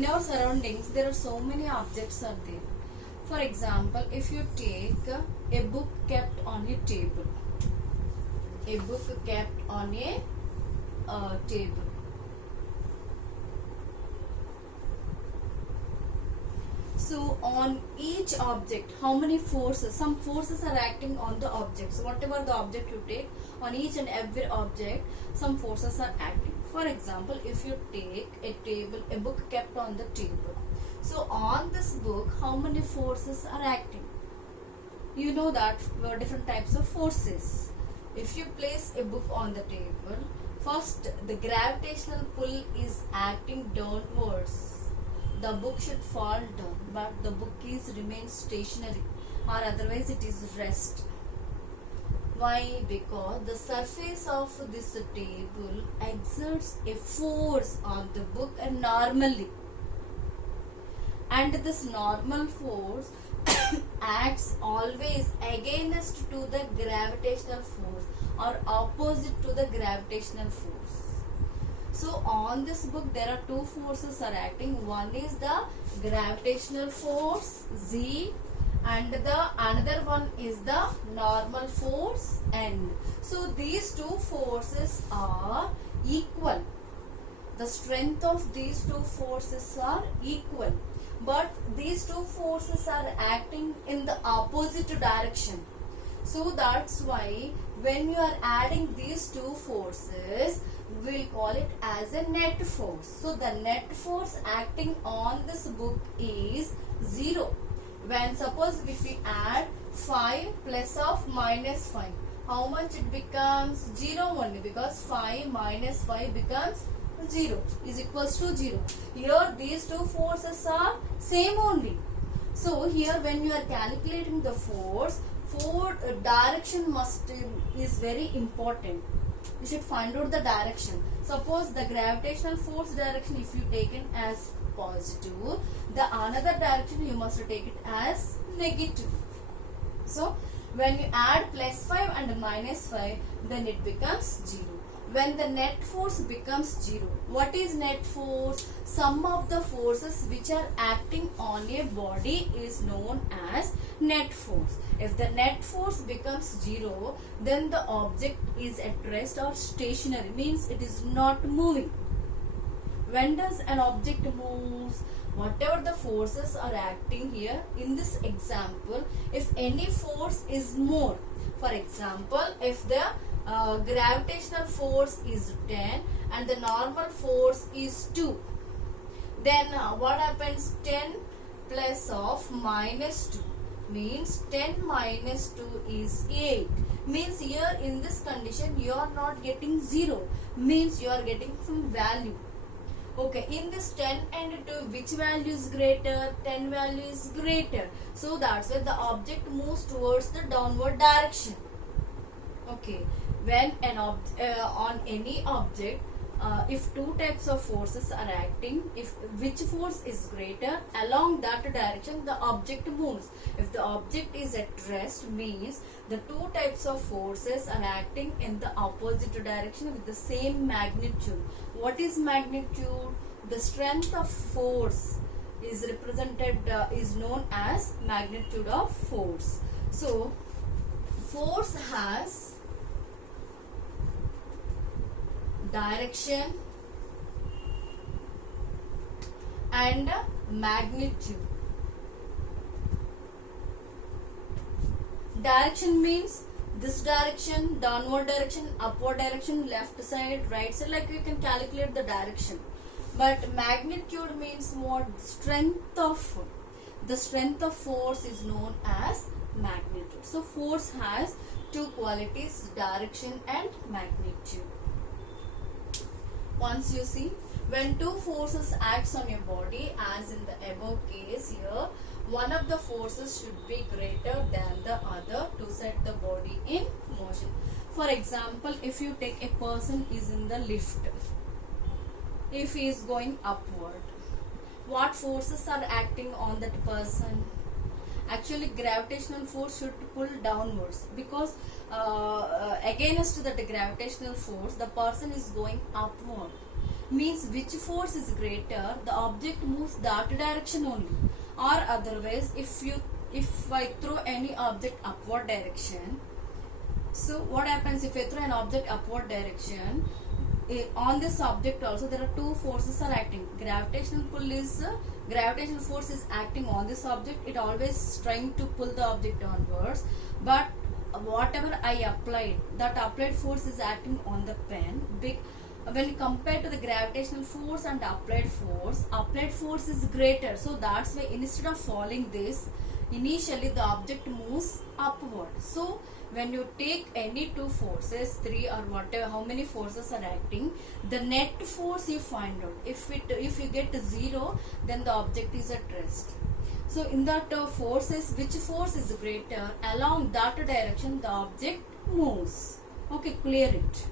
in our surroundings there are so many objects are there. For example, if you take a book kept on a table, a book kept on a table. So on each object, how many forces? Some forces are acting on the object. So whatever the object you take, on each and every object, some forces are acting. For example, if you take a table, a book kept on the table. So on this book, how many forces are acting? You know that different types of forces. If you place a book on the table, first the gravitational pull is acting downwards. The book should fall down, but the book is remains stationary, or otherwise it is rest. Why? Because the surface of this table exerts a force on the book and normally, and this normal force acts always against to the gravitational force or opposite to the gravitational force. So on this book there are two forces are acting. One is the gravitational force Z, and the another one is the normal force N. So these two forces are equal. The strength of these two forces are equal, but these two forces are acting in the opposite direction. So that's why when you are adding these two forces, we'll call it as a net force. So the net force acting on this book is 0. When suppose if we add 5 plus of minus 5, how much it becomes? 0 only, because 5 minus 5 becomes 0 is equals to 0. Here these two forces are same only. So here when you are calculating the force, direction is very important. You should find out the direction. Suppose the gravitational force direction, if you take it as positive, the another direction you must take it as negative. So when you add plus 5 and minus 5, then it becomes 0. When the net force becomes 0, what is net force? Sum of the forces which are acting on a body is known as net force. If the net force becomes 0, then the object is at rest or stationary, means it is not moving. When does an object moves? Whatever the forces are acting here in this example, if any force is more, for example, if the gravitational force is 10 and the normal force is 2, then what happens? 10 plus of minus 2 means 10 minus 2 is 8. Means here in this condition you are not getting 0, means you are getting some value. Okay, in this 10 and 2, which value is greater? 10 value is greater. So that's why the object moves towards the downward direction. Okay, when an on any object, if two types of forces are acting, if which force is greater, along that direction the object moves. If the object is at rest, means the two types of forces are acting in the opposite direction with the same magnitude. What is magnitude? The strength of force is represented, is known as magnitude of force. So force has direction and magnitude. Direction means this direction, downward direction, upward direction, left side, right side, like you can calculate the direction. But magnitude means what? Strength of, the strength of force is known as magnitude. So force has two qualities, direction and magnitude. Once you see, when two forces acts on your body, as in the above case here, one of the forces should be greater than the other to set the body in motion. For example, if you take a person is in the lift, if he is going upward, what forces are acting on that person? Actually, gravitational force should pull downwards, because against that gravitational force the person is going upward. means which force is greater, the object moves that direction only. Or otherwise, if I throw any object upward direction, so what happens if I throw an object upward direction? On this object also there are two forces are acting. Gravitational force is acting on this object. It always trying to pull the object onwards, but whatever I applied, that applied force is acting on the pen. When compared to the gravitational force and applied force is greater. So that's why instead of falling this, initially the object moves upward. So when you take any two forces, 3 or whatever, how many forces are acting, the net force you find out. If you get 0, then the object is at rest. So in that forces, which force is greater, along that direction the object moves. Okay, clear it.